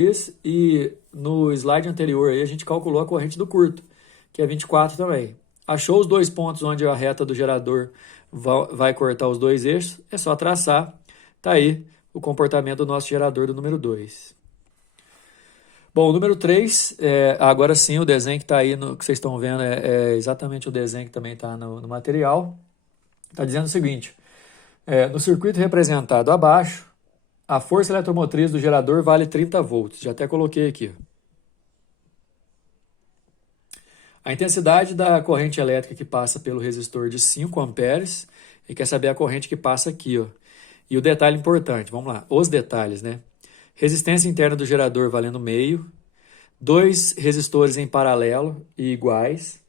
E no slide anterior aí a gente calculou a corrente do curto, que é 24 também. Achou os dois pontos onde a reta do gerador vai cortar os dois eixos, é só traçar. Tá aí o comportamento do nosso gerador do número 2. Bom, o número 3, agora sim o desenho que está aí, que vocês estão vendo, é exatamente o desenho que também está no material. Está dizendo o seguinte, no circuito representado abaixo, a força eletromotriz do gerador vale 30 volts. Já até coloquei aqui. A intensidade da corrente elétrica que passa pelo resistor de 5 amperes e quer saber a corrente que passa aqui. Ó. E o detalhe importante, vamos lá, os detalhes, né? Resistência interna do gerador valendo meio, 2 resistores em paralelo e iguais,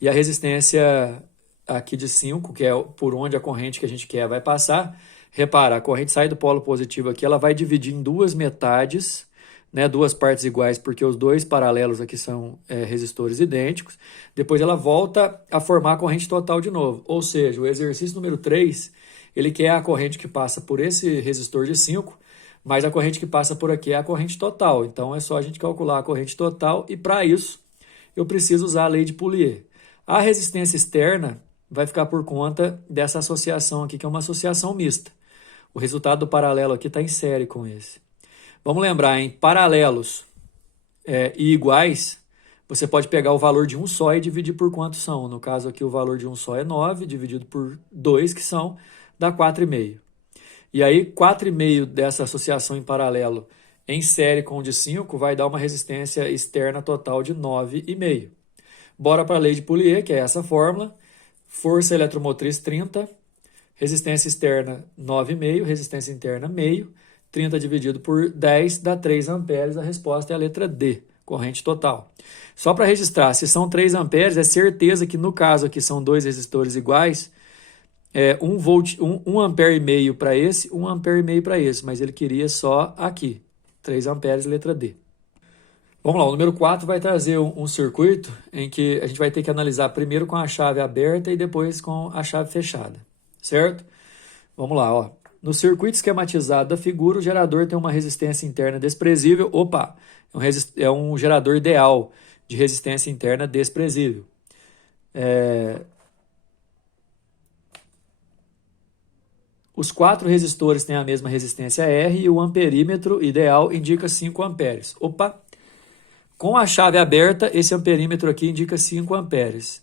e a resistência aqui de 5, que é por onde a corrente que a gente quer vai passar. Repara, a corrente sai do polo positivo aqui, ela vai dividir em duas metades, né, duas partes iguais, porque os dois paralelos aqui são resistores idênticos. Depois ela volta a formar a corrente total de novo. Ou seja, o exercício número 3, ele quer a corrente que passa por esse resistor de 5, mas a corrente que passa por aqui é a corrente total. Então é só a gente calcular a corrente total e para isso eu preciso usar a lei de Poulier. A resistência externa vai ficar por conta dessa associação aqui, que é uma associação mista. O resultado do paralelo aqui está em série com esse. Vamos lembrar, em paralelos e iguais, você pode pegar o valor de um só e dividir por quantos são. No caso aqui, o valor de um só é 9, dividido por 2, que são, dá 4,5. E aí, 4,5 dessa associação em paralelo em série com o de 5 vai dar uma resistência externa total de 9,5. Bora para a lei de Poulier, que é essa fórmula. Força eletromotriz 30, resistência externa 9,5, resistência interna meio, 30 dividido por 10 dá 3 amperes, a resposta é a letra D, corrente total. Só para registrar, se são 3 amperes, é certeza que no caso aqui são dois resistores iguais, 1 ampere e meio para esse, 1 ampere e meio para esse, mas ele queria só aqui, 3 amperes, letra D. Vamos lá, o número 4 vai trazer um circuito em que a gente vai ter que analisar primeiro com a chave aberta e depois com a chave fechada, certo? Vamos lá, ó. No circuito esquematizado da figura, o gerador tem uma resistência interna desprezível. Opa, é um gerador ideal de resistência interna desprezível. Os 4 resistores têm a mesma resistência R e o amperímetro ideal indica 5 amperes. Opa! Com a chave aberta, esse amperímetro aqui indica 5 amperes.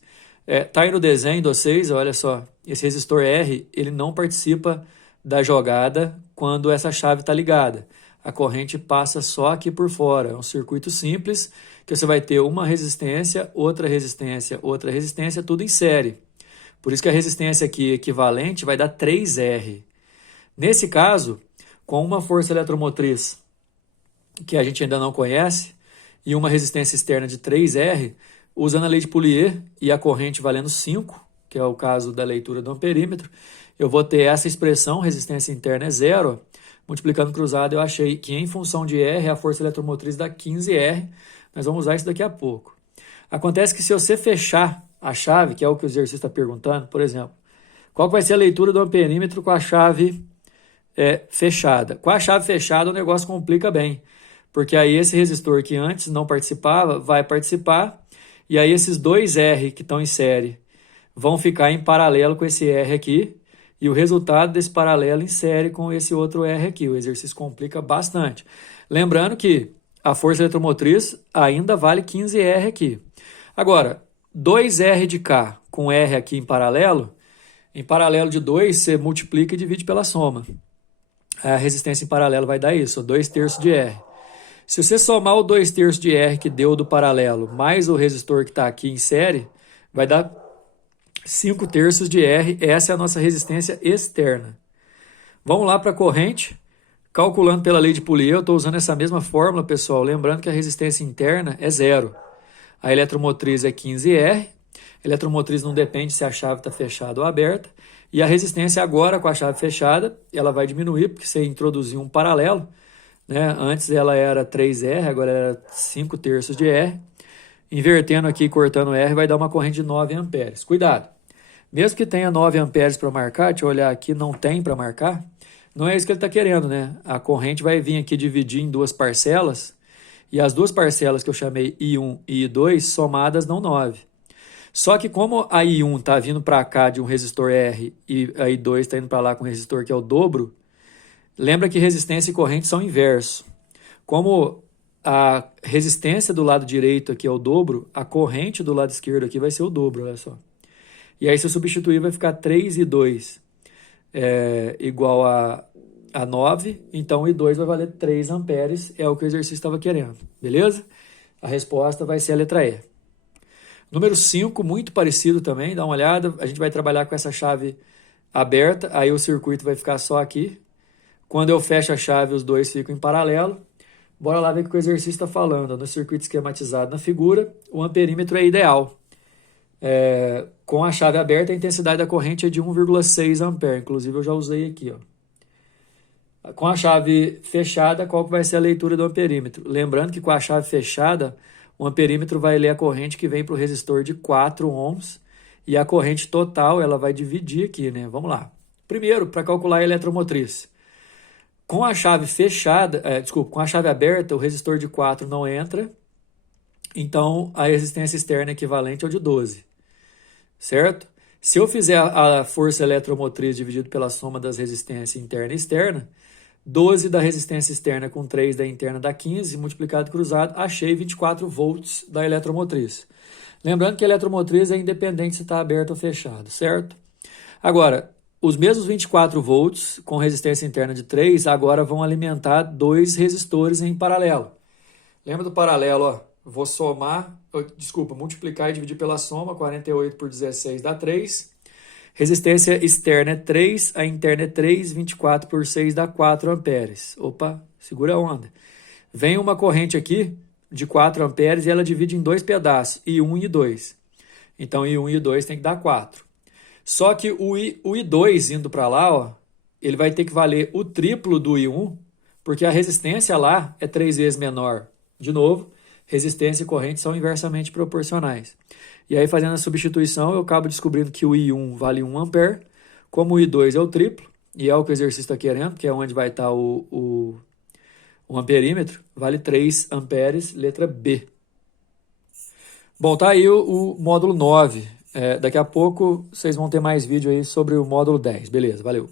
Tá aí no desenho de vocês, olha só, esse resistor R, ele não participa da jogada quando essa chave está ligada. A corrente passa só aqui por fora. É um circuito simples, que você vai ter uma resistência, outra resistência, tudo em série. Por isso que a resistência aqui equivalente vai dar 3R. Nesse caso, com uma força eletromotriz que a gente ainda não conhece, e uma resistência externa de 3R, usando a lei de Poulier e a corrente valendo 5, que é o caso da leitura do amperímetro, eu vou ter essa expressão, resistência interna é 0, multiplicando cruzado eu achei que em função de R, a força eletromotriz dá 15R, nós vamos usar isso daqui a pouco. Acontece que se você fechar a chave, que é o que o exercício está perguntando, por exemplo, qual vai ser a leitura do amperímetro com a chave fechada? Com a chave fechada o negócio complica bem, porque aí esse resistor que antes não participava vai participar, e aí esses dois R que estão em série vão ficar em paralelo com esse R aqui, e o resultado desse paralelo em série com esse outro R aqui. O exercício complica bastante. Lembrando que a força eletromotriz ainda vale 15R aqui. Agora, 2R de cá com R aqui em paralelo de 2 você multiplica e divide pela soma. A resistência em paralelo vai dar isso, 2/3 de R. Se você somar o 2/3 de R que deu do paralelo mais o resistor que está aqui em série, vai dar 5/3 de R. Essa é a nossa resistência externa. Vamos lá para a corrente. Calculando pela lei de Poulier, eu estou usando essa mesma fórmula, pessoal. Lembrando que a resistência interna é 0. A eletromotriz é 15R. A eletromotriz não depende se a chave está fechada ou aberta. E a resistência agora, com a chave fechada, ela vai diminuir, porque você introduziu um paralelo. Né? Antes ela era 3R, agora era 5/3 de R. Invertendo aqui, cortando R, vai dar uma corrente de 9 amperes. Cuidado! Mesmo que tenha 9 amperes para marcar, deixa eu olhar aqui, não tem para marcar. Não é isso que ele está querendo, né? A corrente vai vir aqui dividir em duas parcelas, e as duas parcelas que eu chamei I1 e I2 somadas dão 9. Só que como a I1 está vindo para cá de um resistor R e a I2 está indo para lá com um resistor que é o dobro, lembra que resistência e corrente são inversos. Como a resistência do lado direito aqui é o dobro, a corrente do lado esquerdo aqui vai ser o dobro, olha só. E aí se eu substituir vai ficar 3 e 2 igual a 9, então o I2 vai valer 3 amperes, é o que o exercício estava querendo, beleza? A resposta vai ser a letra E. Número 5, muito parecido também, dá uma olhada, a gente vai trabalhar com essa chave aberta, aí o circuito vai ficar só aqui. Quando eu fecho a chave, os dois ficam em paralelo. Bora lá ver o que o exercício está falando. No circuito esquematizado na figura, o amperímetro é ideal. Com a chave aberta, a intensidade da corrente é de 1,6 ampere. Inclusive, eu já usei aqui. Ó. Com a chave fechada, qual que vai ser a leitura do amperímetro? Lembrando que com a chave fechada, o amperímetro vai ler a corrente que vem para o resistor de 4 ohms e a corrente total ela vai dividir aqui, né? Vamos lá. Primeiro, para calcular a eletromotriz. Com a chave fechada, com a chave aberta, o resistor de 4 não entra, então a resistência externa equivalente é o de 12, certo? Se eu fizer a força eletromotriz dividido pela soma das resistências interna e externa, 12 da resistência externa com 3 da interna dá 15, multiplicado e cruzado, achei 24 volts da eletromotriz. Lembrando que a eletromotriz é independente se está aberto ou fechado, certo? Agora, os mesmos 24 volts com resistência interna de 3 agora vão alimentar dois resistores em paralelo. Lembra do paralelo? Ó? Vou multiplicar e dividir pela soma, 48 por 16 dá 3. Resistência externa é 3, a interna é 3, 24 por 6 dá 4 amperes. Opa, segura a onda. Vem uma corrente aqui de 4 amperes e ela divide em dois pedaços, I1 e I2. Então, I1 e I2 tem que dar 4. Só que o I2 indo para lá, ó, ele vai ter que valer o triplo do I1, porque a resistência lá é 3 vezes menor. De novo, resistência e corrente são inversamente proporcionais. E aí, fazendo a substituição, eu acabo descobrindo que o I1 vale 1 ampere, como o I2 é o triplo, e é o que o exercício está querendo, que é onde vai estar o amperímetro, vale 3 amperes, letra B. Bom, tá aí o módulo 9. Daqui a pouco vocês vão ter mais vídeo aí sobre o módulo 10. Beleza, valeu.